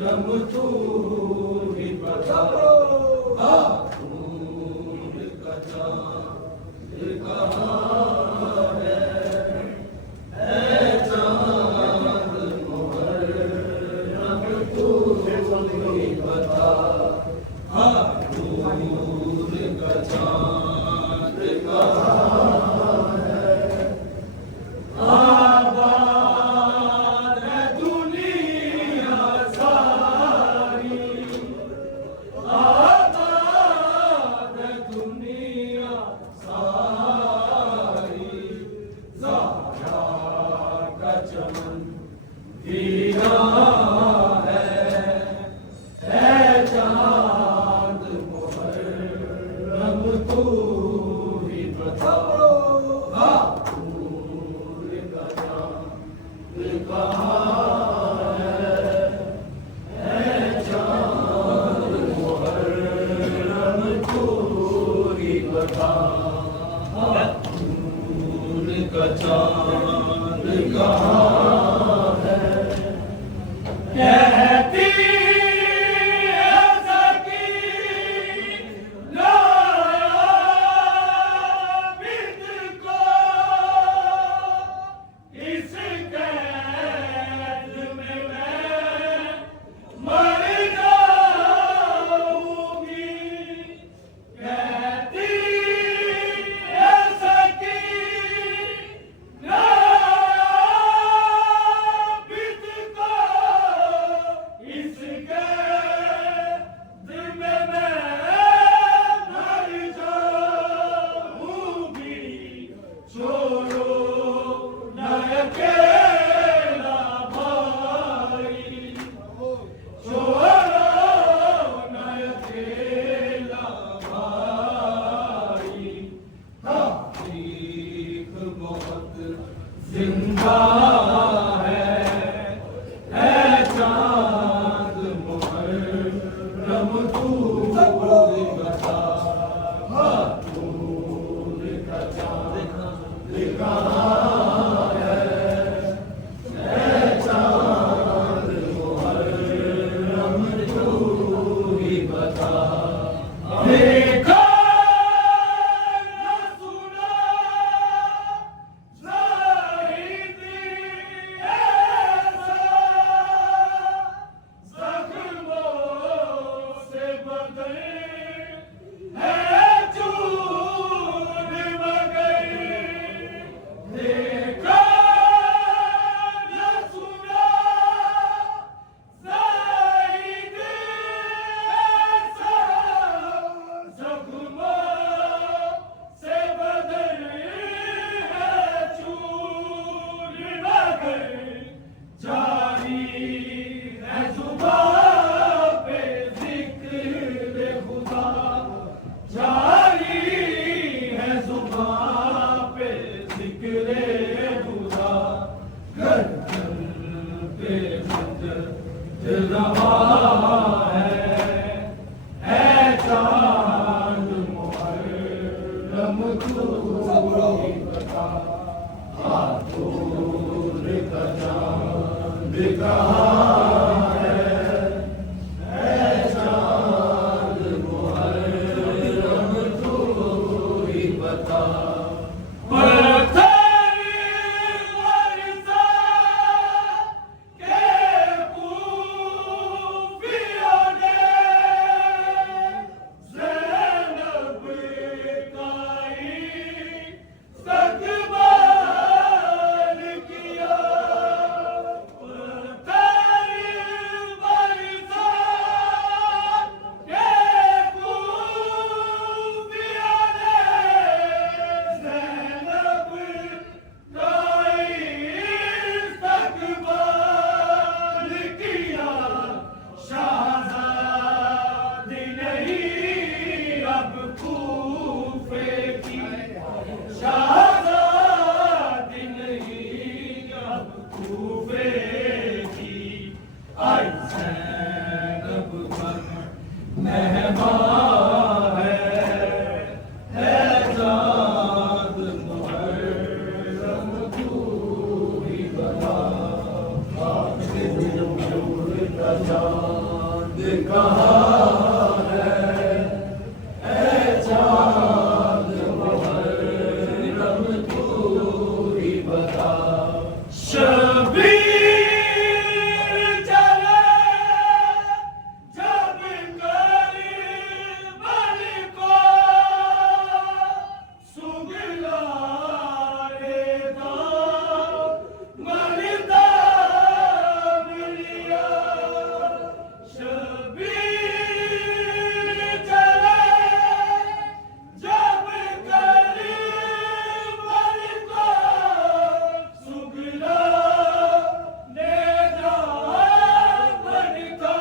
रम तू ही बता दूर का चाँद कहाँ है चाँद मुहर्रम तू ही बता दूर का चाँद कहाँ आबाद है दुनिया सारी आबाद है दुनिया सारी ज़हरा का चमन दीना है चाँद मुहर्रम तू ही बता कहाँ है चाँद मुहर्रम तू ही बता दूर का चाँद कहाँ है कहती है सकीना बिद को इस जिंदा है चाँद मुहर्रम तू ही बता दूर का चाँद कहाँ है चाँद मुहर्रम तू ही बता देखा रवा है चाँद मुहर्रम तू ही बता दूर का चाँद कहाँ है चाँद मुहर्रम तू ही बता Raja कहाँ है, ऐ चाँद मुहर्रम तू ही बता। शबीर चले जब करबल को, सुगला रेता मरता मिलिया। शबीर चले जब करबल को, सुगला रेता मरता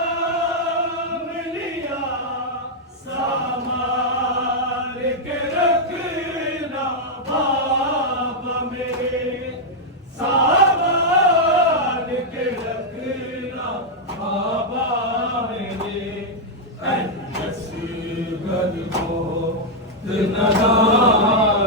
मिलिया। संभाल के रखना बाप मेरे, संभाल के रखना बाबा मेरे। असगर को नगार